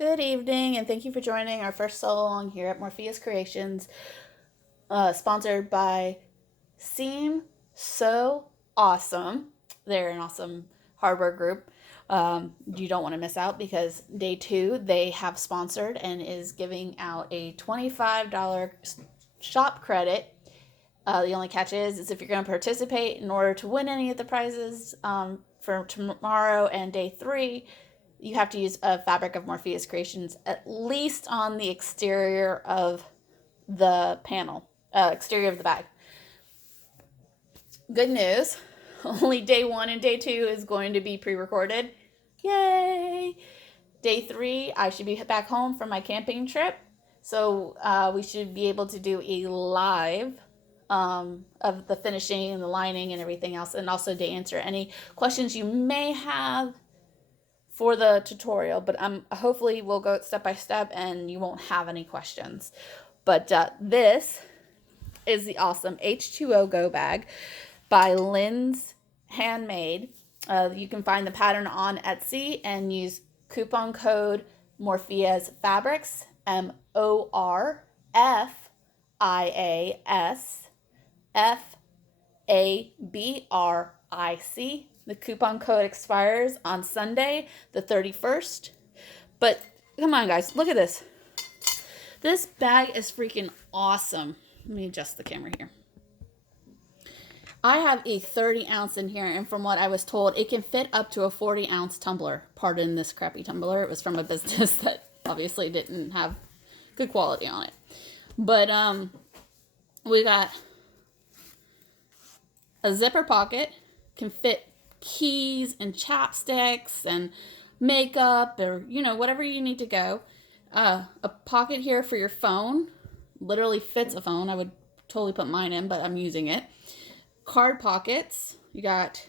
Good evening, and thank you for joining our first solo along here at Morpheus Creations, sponsored by Seem So Awesome. They're an awesome hardware group. You don't want to miss out because day 2 they have sponsored and is giving out a $25 shop credit. The only catch is if you're going to participate in order to win any of the prizes for tomorrow and day 3, you have to use a fabric of Morpheus Creations at least on the exterior of the panel, exterior of the bag. Good news, only day 1 and day 2 is going to be pre-recorded. Yay! Day 3, I should be back home from my camping trip, so we should be able to do a live of the finishing and the lining and everything else, and also to answer any questions you may have for the tutorial, but hopefully we'll go step by step and you won't have any questions. But this is the awesome H2O2GO bag by Lynn's Handmade. You can find the pattern on Etsy and use coupon code Morpheus Fabrics, MORFIASFABRIC. The coupon code expires on Sunday, the 31st. But come on, guys, look at this. This bag is freaking awesome. Let me adjust the camera here. I have a 30-ounce in here, and from what I was told, it can fit up to a 40-ounce tumbler. Pardon this crappy tumbler. It was from a business that obviously didn't have good quality on it. But we got a zipper pocket, can fit keys and chapsticks and makeup or whatever you need to go. A pocket here for your phone, literally fits a phone. I would totally put mine in, but I'm using it. Card pockets, you got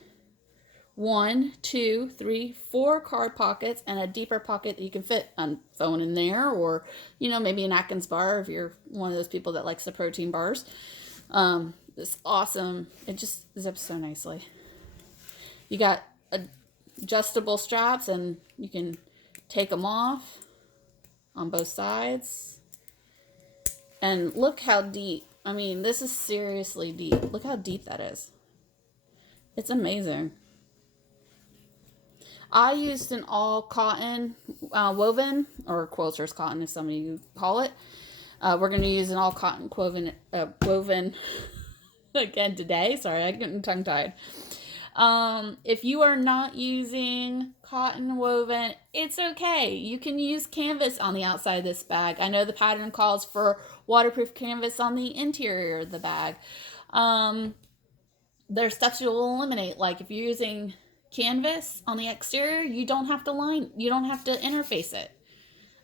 1, 2, 3, 4 card pockets and a deeper pocket that you can fit a phone in there, or maybe an Atkins bar if you're one of those people that likes the protein bars. It's awesome. It just zips so nicely. You got adjustable straps and you can take them off on both sides. And look how deep. I mean, this is seriously deep. Look how deep that is. It's amazing. I used an all cotton woven, or quilter's cotton, if some of you call it. We're going to use an all cotton woven again today. Sorry, I'm getting tongue-tied. If you are not using cotton woven, it's okay. You can use canvas on the outside of this bag. I know the pattern calls for waterproof canvas on the interior of the bag. There's stuff you'll eliminate, like if you're using canvas on the exterior, you don't have to interface it.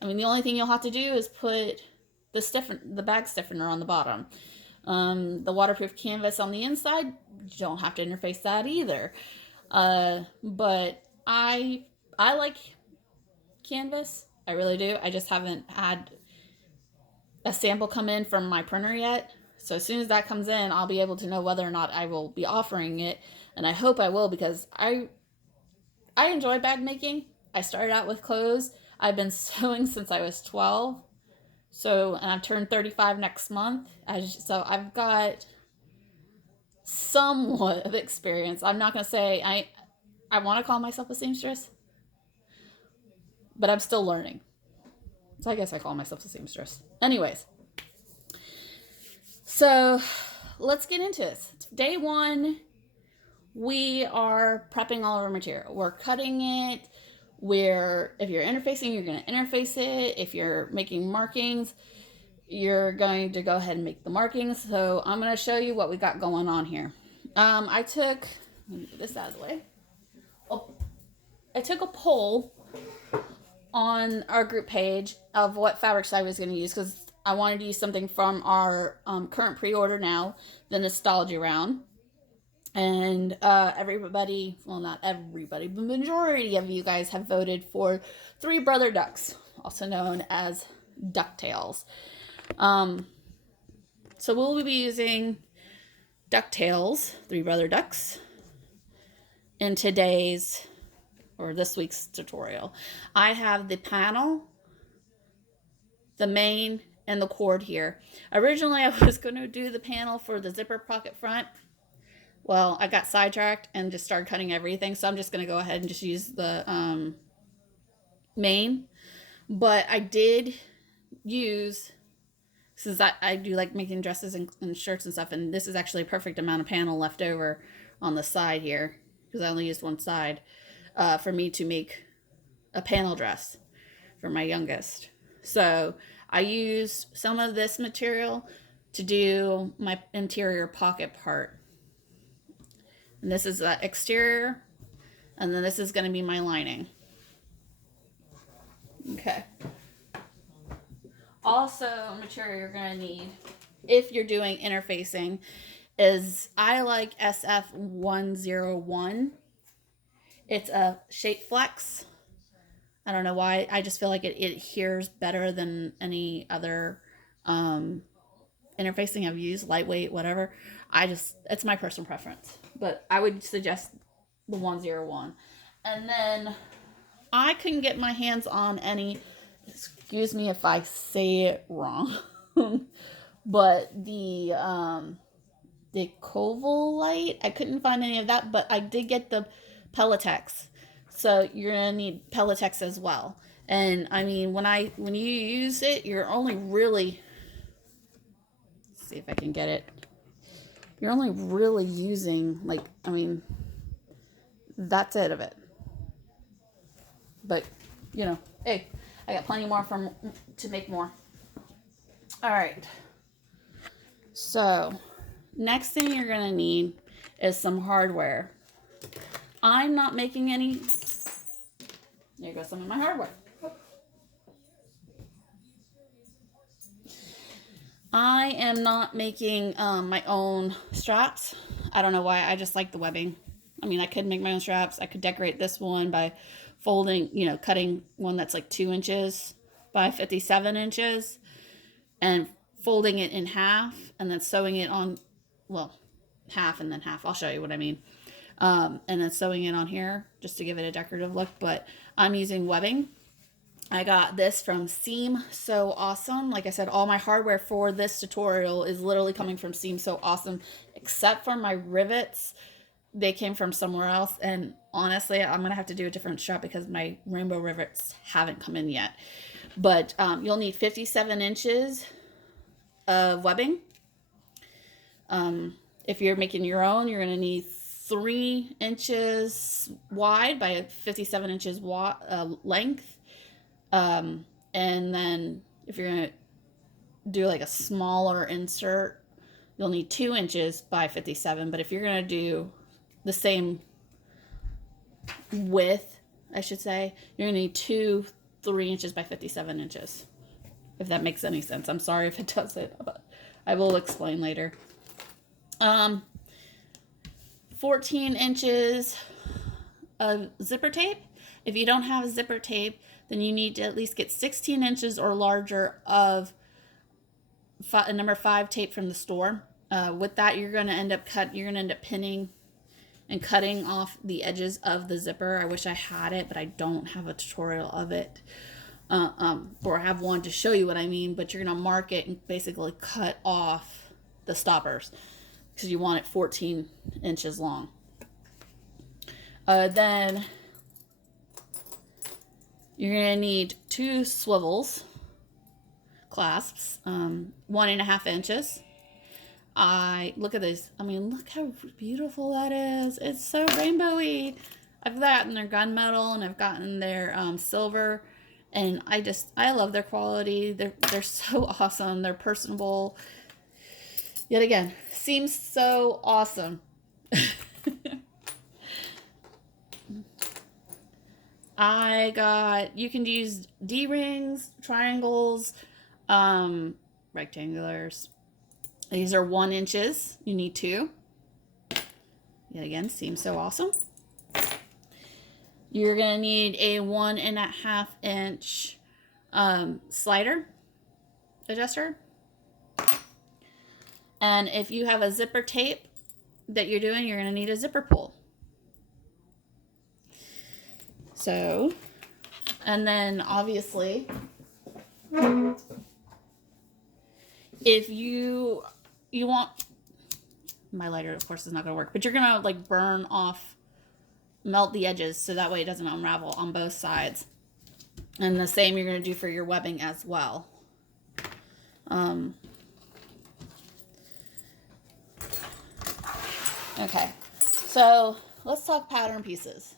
I mean, the only thing you'll have to do is put the bag stiffener on the bottom. The waterproof canvas on the inside, you don't have to interface that either. But I like canvas. I really do. I just haven't had a sample come in from my printer yet. So as soon as that comes in, I'll be able to know whether or not I will be offering it. And I hope I will, because I enjoy bag making. I started out with clothes. I've been sewing since I was 12. And I've turned 35 next month. So I've got somewhat of experience. I'm not going to say I want to call myself a seamstress, but I'm still learning. So I guess I call myself a seamstress. Anyways, so let's get into this. Day 1, we are prepping all of our material. We're cutting it. If you're interfacing, you're going to interface it. If you're making markings, you're going to go ahead and make the markings. So I'm going to show you what we got going on here. Let me get this out of the way. I took a poll on our group page of what fabrics I was going to use, because I wanted to use something from our current pre-order now, the Nostalgia round. And everybody, well, not everybody, but majority of you guys have voted for Three Brother Ducks, also known as DuckTales. So we'll be using DuckTales, Three Brother Ducks, in this week's tutorial. I have the panel the main, and the cord here. Originally, I was going to do the panel for the zipper pocket front. Well, I got sidetracked and just started cutting everything, so I'm just going to go ahead and just use the main. But I did use, since I do like making dresses and shirts and stuff, and this is actually a perfect amount of panel left over on the side here, because I only used one side, for me to make a panel dress for my youngest. So I used some of this material to do my interior pocket part. And this is the exterior, and then this is going to be my lining. Okay. Also, material you're going to need if you're doing interfacing is, I like SF101. It's a shape flex. I don't know why. I just feel like it adheres better than any other interfacing I've used, lightweight, whatever. It's my personal preference. But I would suggest the 101. And then I couldn't get my hands on any, excuse me if I say it wrong, but the Covolite, I couldn't find any of that, but I did get the Pelletex. So you're gonna need Pelletex as well. And I mean, when you use it, you're only really, let's see if I can get it. You're only really using, like, I mean, that's it of it. But you know, hey, I got plenty more to make more. All right. So next thing you're gonna need is some hardware. I'm not making any. There goes some of my hardware. I am not making my own straps. I don't know why. I just like the webbing. I mean, I could make my own straps. I could decorate this one by folding, cutting one that's like 2 inches by 57 inches and folding it in half and then sewing it on, well, half and then half. I'll show you what I mean. And then sewing it on here just to give it a decorative look. But I'm using webbing. I got this from Seam So Awesome. Like I said, all my hardware for this tutorial is literally coming from Seam So Awesome, except for my rivets. They came from somewhere else. And honestly, I'm going to have to do a different shop because my rainbow rivets haven't come in yet. But you'll need 57 inches of webbing. If you're making your own, you're going to need 3 inches wide by 57 inches length. And then if you're going to do like a smaller insert, you'll need 2 inches by 57. But if you're going to do the same width, I should say, you're going to need 3 inches by 57 inches. If that makes any sense. I'm sorry if it doesn't, but I will explain later. 14 inches of zipper tape. If you don't have a zipper tape, then you need to at least get 16 inches or larger of number 5 tape from the store. With that, you're going to end up pinning and cutting off the edges of the zipper. I wish I had it, but I don't have a tutorial of it. Or I have one to show you what I mean, but you're going to mark it and basically cut off the stoppers because you want it 14 inches long. Then you're going to need 2 swivels, clasps, 1.5 inches. Look at this. I mean, look how beautiful that is. It's so rainbowy. I've gotten their gunmetal and I've gotten their silver, and I love their quality. They're so awesome. They're personable. Yet again, seems so awesome. You can use D-rings, triangles, rectangulars. These are 1 inches. You need 2. Yet again, seems so awesome. You're going to need a 1.5 inch slider adjuster. And if you have a zipper tape that you're doing, you're going to need a zipper pull. So, and then obviously, if you want, my lighter of course is not going to work, but you're going to like melt the edges so that way it doesn't unravel on both sides. And the same you're going to do for your webbing as well. Okay, so let's talk pattern pieces.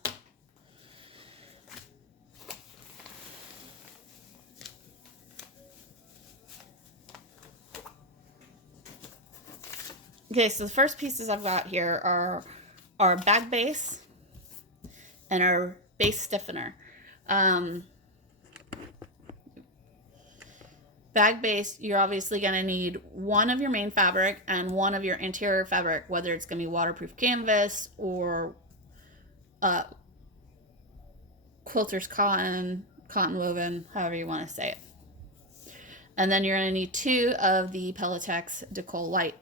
Okay, so the first pieces I've got here are our bag base and our base stiffener. Bag base, you're obviously going to need one of your main fabric and one of your interior fabric, whether it's going to be waterproof canvas or quilter's cotton, cotton woven, however you want to say it. And then you're going to need 2 of the Pelletex Decol Light.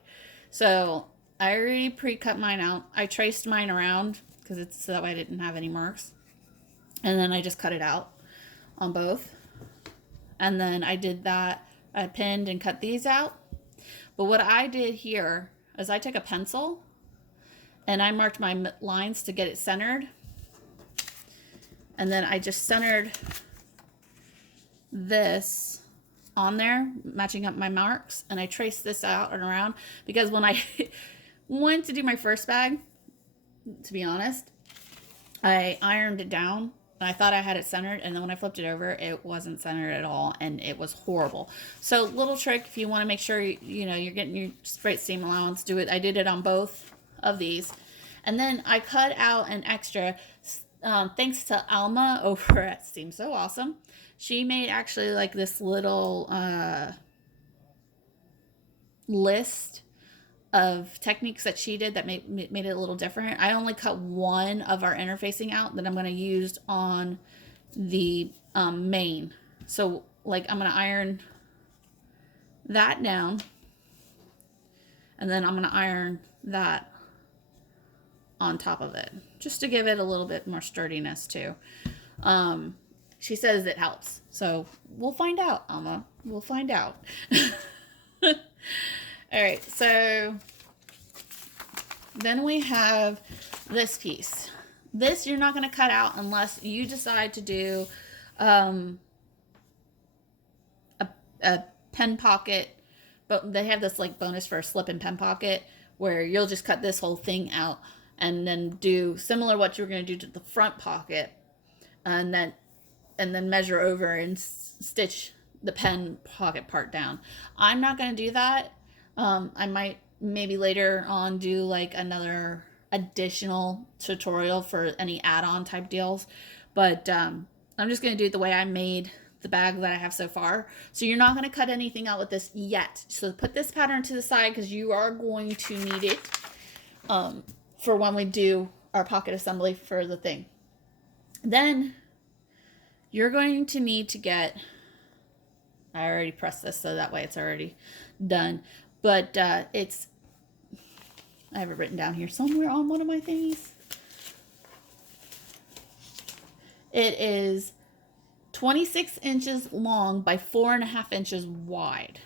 So I already pre-cut mine out. I traced mine around because it's so that way I didn't have any marks. And then I just cut it out on both. And then I did that. I pinned and cut these out. But what I did here is I took a pencil and I marked my lines to get it centered. And then I just centered this on there, matching up my marks. And I traced this out and around because when I went to do my first bag, to be honest, I ironed it down. I thought I had it centered, and then when I flipped it over, it wasn't centered at all, and it was horrible. So, little trick, if you want to make sure you're getting your straight seam allowance, do it. I did it on both of these, and then I cut out an extra. Thanks to Alma over at Seam So Awesome, she made actually like this little list of techniques that she did that made it a little different. I only cut one of our interfacing out that I'm going to use on the main. So like I'm going to iron that down, and then I'm going to iron that on top of it just to give it a little bit more sturdiness too. She says it helps, so we'll find out, Alma. We'll find out. All right, so then we have this piece. This you're not going to cut out unless you decide to do a pen pocket, but they have this like bonus for a slip and pen pocket where you'll just cut this whole thing out and then do similar what you're going to do to the front pocket, and then measure over and stitch the pen pocket part down. I'm not going to do that. I might maybe later on do like another additional tutorial for any add-on type deals, but I'm just going to do it the way I made the bag that I have so far. So you're not going to cut anything out with this yet. So put this pattern to the side because you are going to need it for when we do our pocket assembly for the thing. Then you're going to need to get, I already pressed this so that way it's already done. But I have it written down here somewhere on one of my thingies. It is 26 inches long by 4.5 inches wide.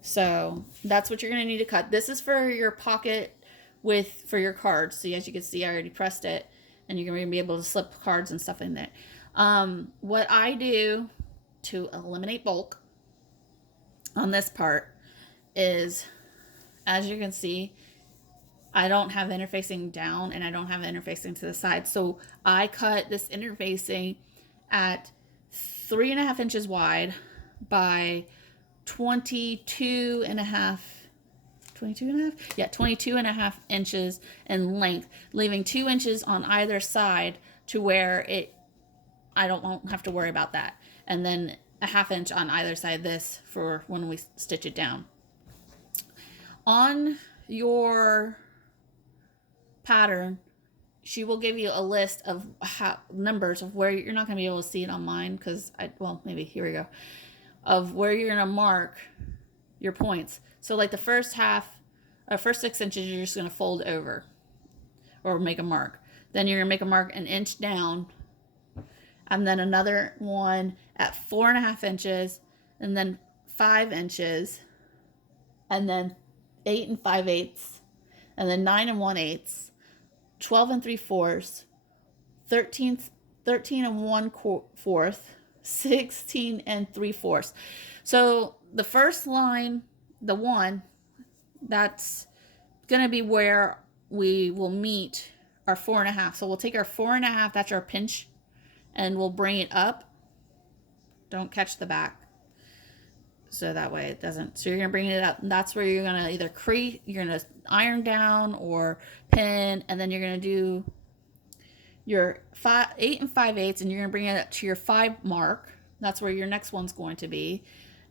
So that's what you're going to need to cut. This is for your pocket for your cards. So as you can see, I already pressed it, and you're going to be able to slip cards and stuff in there. What I do to eliminate bulk on this part is, as you can see, I don't have interfacing down and I don't have interfacing to the side. So I cut this interfacing at 3.5 inches wide by 22 and a half inches in length, leaving 2 inches on either side to where I won't have to worry about that. And then a 1/2 inch on either side of this for when we stitch it down. On your pattern, she will give you a list of numbers of where you're not going to be able to see it on mine because maybe here we go, of where you're going to mark your points. So like the first 6 inches, you're just going to fold over or make a mark. Then you're going to make a mark 1 inch down, and then another one at 4.5 inches, and then 5 inches, and then 8 and 5/8, and then 9 and 1/8, 12 and 3/4, 13 and 1/4, 16 and 3/4. So the first line, the one, that's going to be where we will meet our 4.5. So we'll take our 4.5, that's our pinch, and we'll bring it up. Don't catch the back. So that way it doesn't. So you're going to bring it up. And that's where you're going to either you're going to iron down or pin, and then you're going to do your 8 and 5/8, and you're going to bring it up to your 5 mark. That's where your next one's going to be.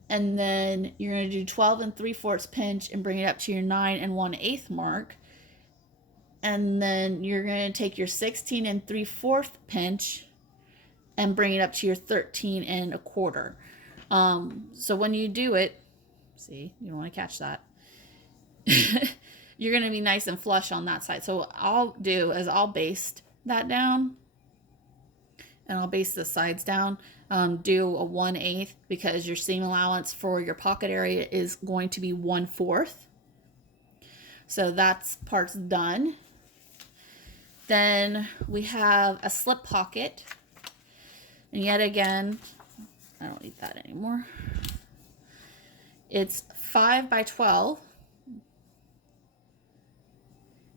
And then you're going to do 12 and 3/4 pinch and bring it up to your 9 and 1/8 mark. And then you're going to take your 16 and 3/4 pinch and bring it up to your 13 and 1/4. So when you do it, see, you don't want to catch that. You're going to be nice and flush on that side. So what I'll do is I'll baste that down, and I'll baste the sides down. Do a 1/8 because your seam allowance for your pocket area is going to be 1/4. So that's part's done. Then we have a slip pocket, and yet again, I don't need that anymore. It's 5 by 12.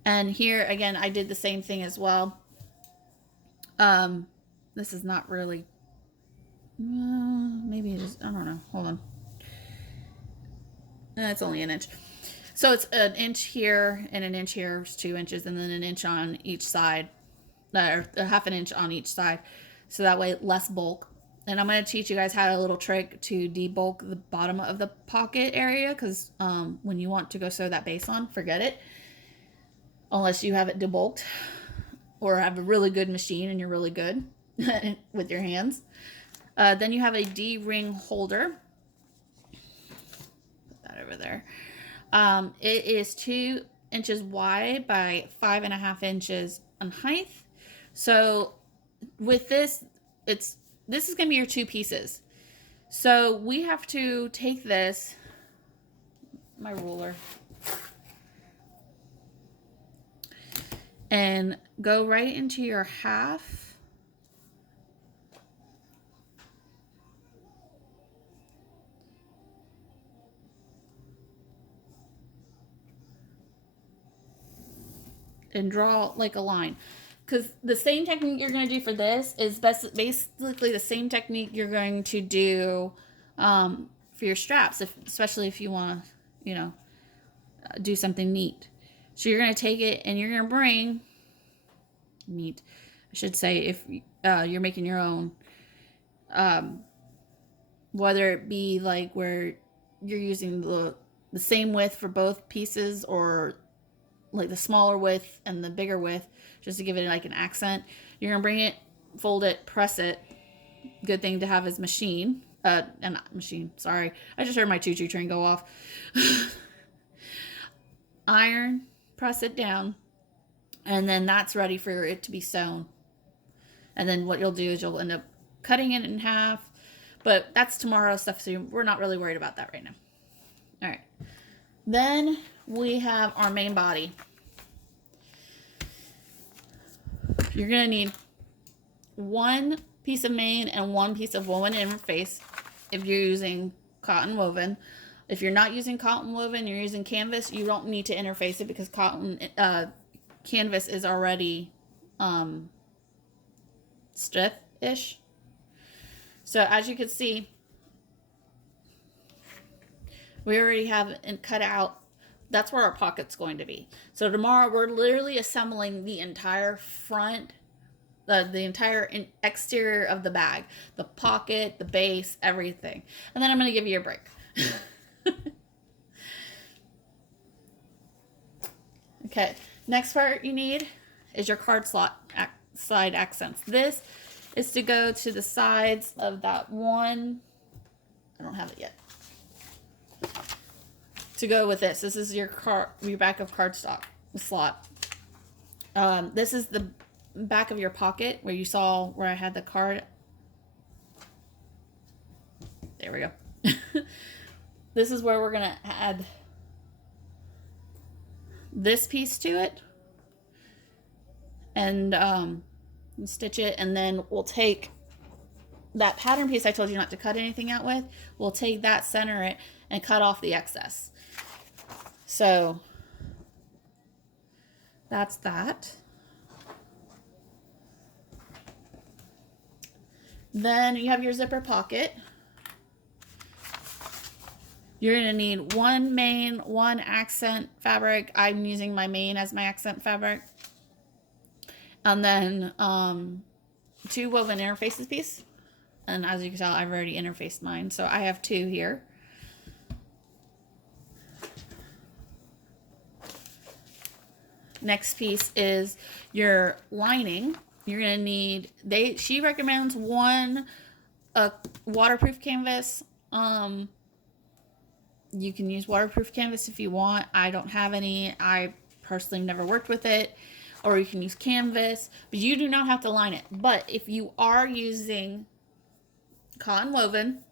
And here again, I did the same thing as well. This is not really, maybe just, I don't know. Hold on. It's only an inch. So it's an inch here and an inch here, it's 2 inches, and then an inch on each side, or a half an inch on each side. So that way less bulk. And I'm going to teach you guys how a little trick to debulk the bottom of the pocket area, because when you want to go sew that base on, forget it. Unless you have it debulked or have a really good machine and you're really good with your hands. Then you have a D-ring holder. Put that over there. It is 2 inches wide by 5.5 inches in height. So with this, this is going to be your 2 pieces. So we have to take this, my ruler, and go right into your half. And draw like a line. Because the same technique you're going to do for this is basically the same technique you're going to do for your straps, especially if you want to, do something neat. So you're going to take it and you're going to bring, neat, I should say, if you're making your own, whether it be like where you're using the same width for both pieces, or like the smaller width and the bigger width, just to give it like an accent. You're going to bring it, fold it, press it. Good thing to have is machine. Sorry. I just heard my choo-choo train go off. Iron, press it down, and then that's ready for it to be sewn. And then what you'll do is you'll end up cutting it in half, but that's tomorrow's stuff, so we're not really worried about that right now. All right. Then we have our main body. You're going to need 1 piece of main and 1 piece of woven interface if you're using cotton woven. If you're not using cotton woven, you're using canvas, you don't need to interface it because canvas is already stiff-ish. So as you can see, we already have it cut out. That's where our pocket's going to be. So tomorrow we're literally assembling the entire front, the entire exterior of the bag, the pocket, the base, everything. And then I'm going to give you a break. Okay, next part you need is your card slot side accents. This is to go to the sides of that one. I don't have it yet. To go with this. This is your back of cardstock slot. This is the back of your pocket where you saw where I had the card. There we go. this is where we're going to add this piece to it and stitch it, and then we'll take that pattern piece I told you not to cut anything out with. We'll take that, center it, and cut off the excess. So that's that. Then you have your zipper pocket. You're going to need one main, one accent fabric. I'm using my main as my accent fabric. And then 2 woven interfaces piece. And as you can tell, I've already interfaced mine. So I have 2 here. Next piece is your lining. You're going to need, she recommends 1 waterproof canvas. You can use waterproof canvas if you want. I don't have any. I personally never worked with it. Or you can use canvas, but you do not have to line it. But if you are using cotton woven,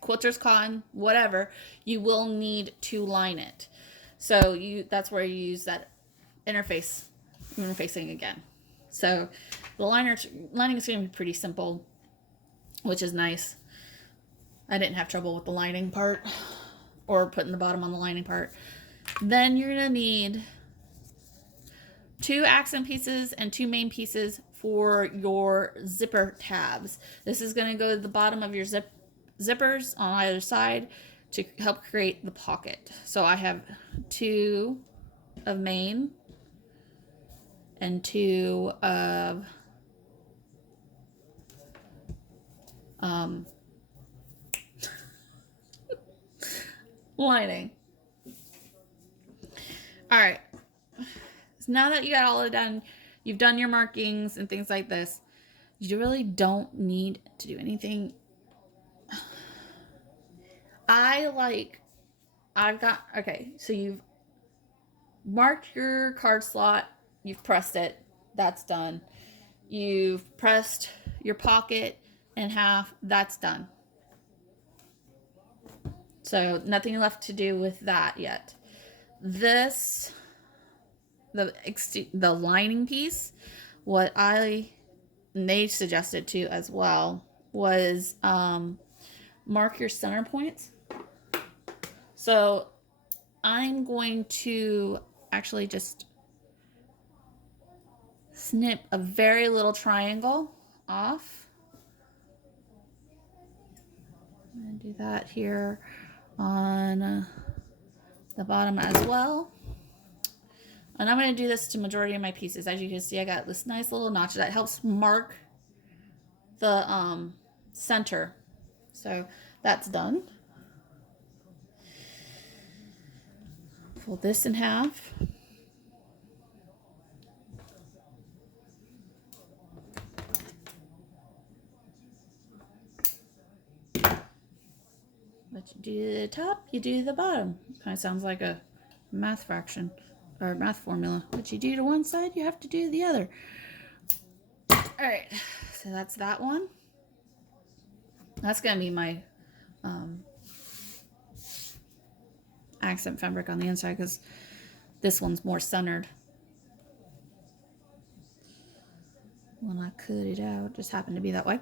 quilter's cotton, whatever, you will need to line it. So that's where you use that interfacing again. So the lining is going to be pretty simple, which is nice. I didn't have trouble with the lining part or putting the bottom on the lining part. Then you're going to need 2 accent pieces and 2 main pieces for your zipper tabs. This is going to go to the bottom of your zippers on either side to help create the pocket. So I have 2 of main and 2 of lining. All right. So now that you got all of it done, you've done your markings and things like this, you really don't need to do anything. Okay, so you've marked your card slot, you've pressed it, that's done. You've pressed your pocket in half, that's done. So nothing left to do with that yet. The lining piece, what they suggested too as well was mark your center points. So I'm going to actually just snip a very little triangle off. I'm going to do that here on the bottom as well. And I'm going to do this to majority of my pieces. As you can see, I got this nice little notch that helps mark the center. So that's done. Fold this in half. What you do the top, you do the bottom. Kind of sounds like a math fraction or math formula. What you do to one side, you have to do the other. All right, so that's that one. That's gonna be my accent fabric on the inside because this one's more centered. When I cut it out, it just happened to be that way.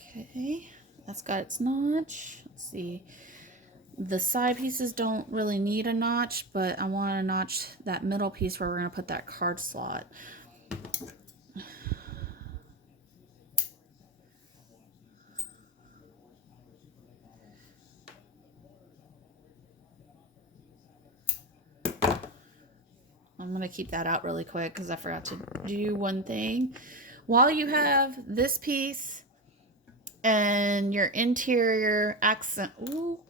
Okay, that's got its notch. Let's see. The side pieces don't really need a notch, but I want to notch that middle piece where we're going to put that card slot. I'm going to keep that out really quick because I forgot to do one thing. While you have this piece and your interior accent, ooh,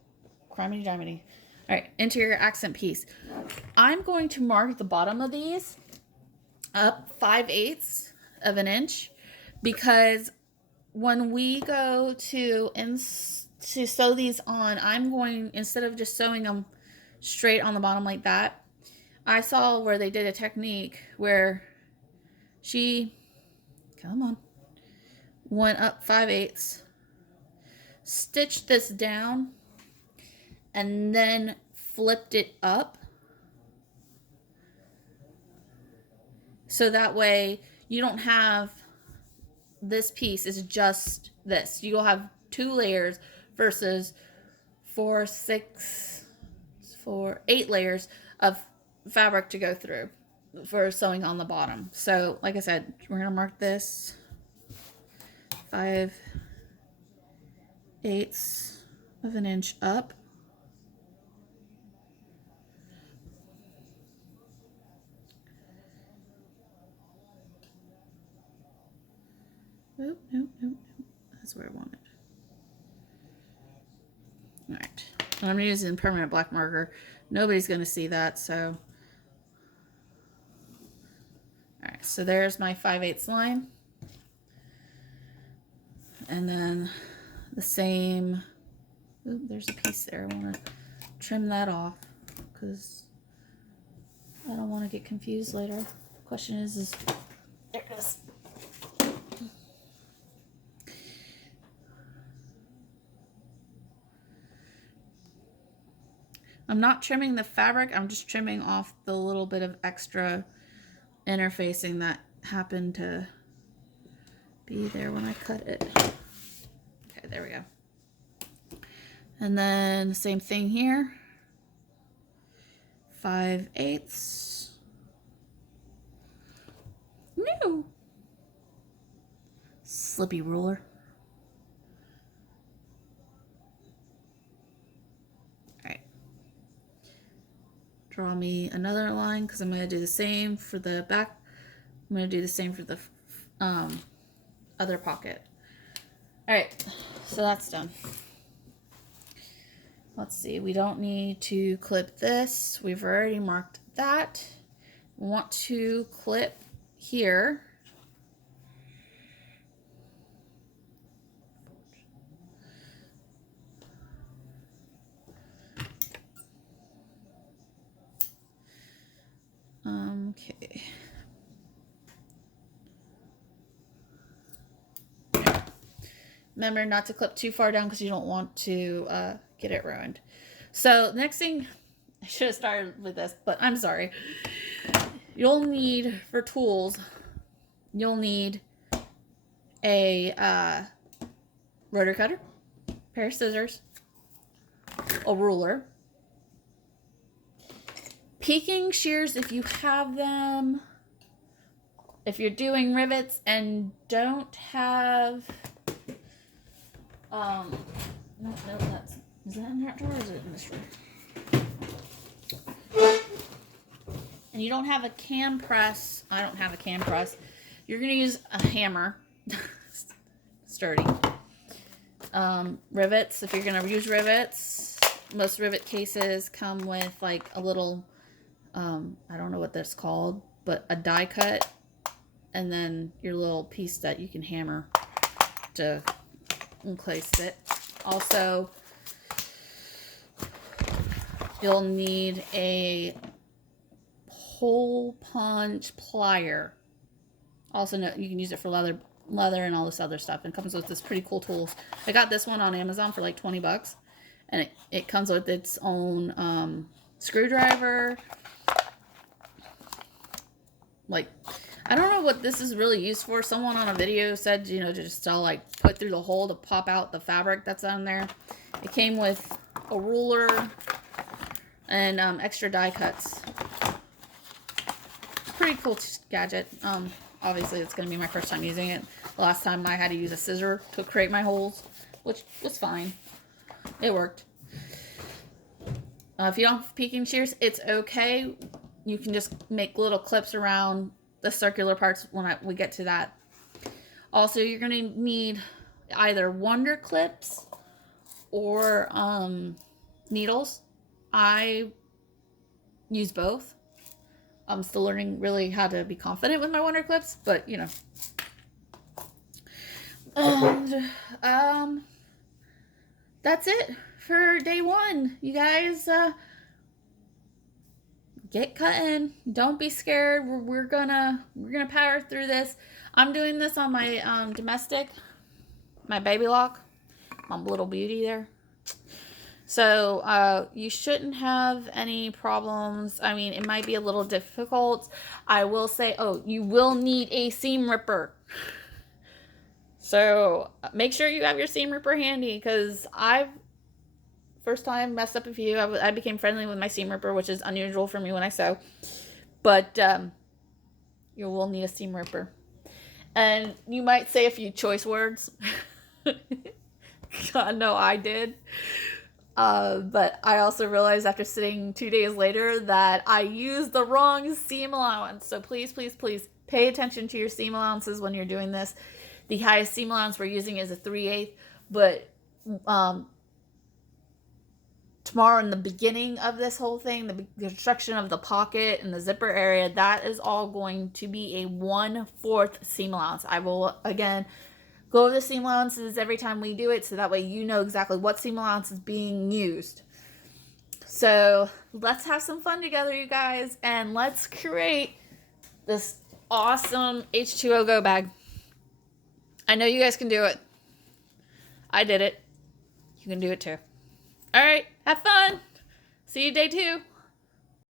criminy diminy. All right, interior accent piece. I'm going to mark the bottom of these up 5/8 of an inch because when we go to sew these on, I'm going, instead of just sewing them straight on the bottom like that. I saw where they did a technique where she, come on, went up 5/8, stitched this down, and then flipped it up. So that way you don't have this piece is just this. You'll have 2 layers versus 8 layers of fabric to go through for sewing on the bottom. So like I said, we're going to mark this 5/8 of an inch up. Nope, nope, nope, nope. That's where I want it. All right. I'm using permanent black marker. Nobody's going to see that, so. All right, so there's my 5/8 line. And then the same, ooh, there's a piece there. I want to trim that off because I don't want to get confused later. The question is there it is. I'm not trimming the fabric, I'm just trimming off the little bit of extra interfacing that happened to be there when I cut it. Okay, there we go. And then the same thing here. 5/8. No. Slippy ruler. Draw me another line because I'm going to do the same for the back. I'm going to do the same for the other pocket. All right, so that's done. Let's see, we don't need to clip this. We've already marked that. We want to clip here. Okay. Remember not to clip too far down because you don't want to get it ruined. So next thing, I should have started with this, but I'm sorry. You'll need, for tools, you'll need a rotor cutter, pair of scissors, a ruler, peaking shears if you have them. If you're doing rivets and don't have, no, that's, is that in that drawer or is it in this drawer? And you don't have a cam press, I don't have a cam press, you're going to use a hammer, sturdy. Rivets, if you're going to use rivets, most rivet cases come with like a little, I don't know what that's called, but a die cut, and then your little piece that you can hammer to place it. Also, you'll need a hole punch plier. Also, you can use it for leather and all this other stuff. And it comes with this pretty cool tools. I got this one on Amazon for like 20 bucks. And it comes with its own screwdriver. Like, I don't know what this is really used for. Someone on a video said, you know, to just like put through the hole to pop out the fabric that's on there. It came with a ruler and extra die cuts. Pretty cool gadget. Obviously, it's going to be my first time using it. The last time I had to use a scissor to create my holes, which was fine. It worked. If you don't have peaking shears, it's okay. You can just make little clips around the circular parts when we get to that. Also, you're going to need either Wonder clips or needles. I use both. I'm still learning really how to be confident with my Wonder clips, but you know. And that's it for day one. You guys, get cutting. Don't be scared. We're gonna power through this. I'm doing this on my domestic, my baby lock, my little beauty there. So you shouldn't have any problems. I mean, it might be a little difficult. I will say, oh, you will need a seam ripper. So make sure you have your seam ripper handy, because first time messed up a few. I became friendly with my seam ripper, which is unusual for me when I sew. But you will need a seam ripper. And you might say a few choice words. I know I did. But I also realized after sitting 2 days later that I used the wrong seam allowance. So please, please, please pay attention to your seam allowances when you're doing this. The highest seam allowance we're using is a 3/8, but tomorrow in the beginning of this whole thing, the construction of the pocket and the zipper area, that is all going to be a 1/4 seam allowance. I will, again, go over the seam allowances every time we do it, so that way you know exactly what seam allowance is being used. So let's have some fun together, you guys, and let's create this awesome H2O2GO bag. I know you guys can do it. I did it. You can do it too. All right, have fun. See you day 2.